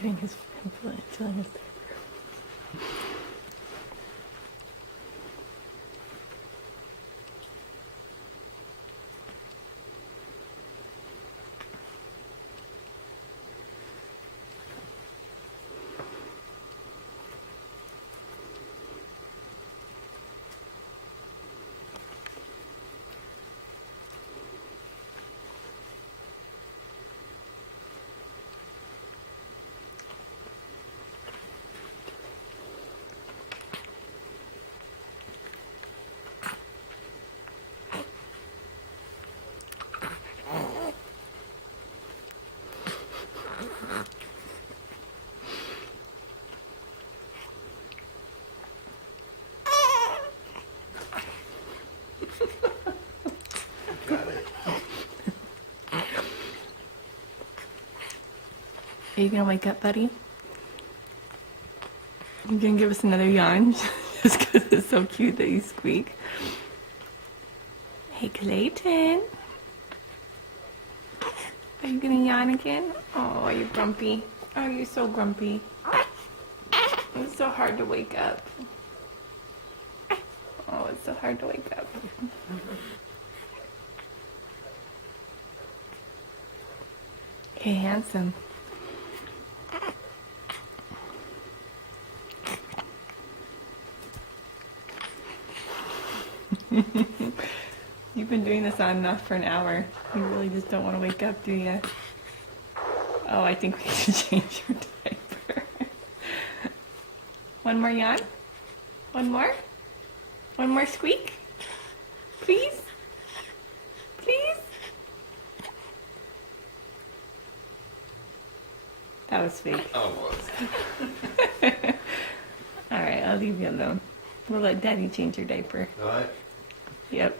getting his filling his diaper. Are you gonna wake up, buddy? You gonna give us another yawn? Just because it's so cute that you squeak. Hey, Clayton. Are you gonna yawn again? Oh, are you grumpy? Oh, you're so grumpy. It's so hard to wake up. Oh, it's so hard to wake up. Hey, handsome. You've been doing this on and off for an hour. You really just don't want to wake up, do you? Oh, I think we can change your diaper. One more yawn? One more? One more squeak? Please? Please? That was fake. Oh, All right, I'll leave you alone. We'll let Daddy change your diaper. all right. Yep.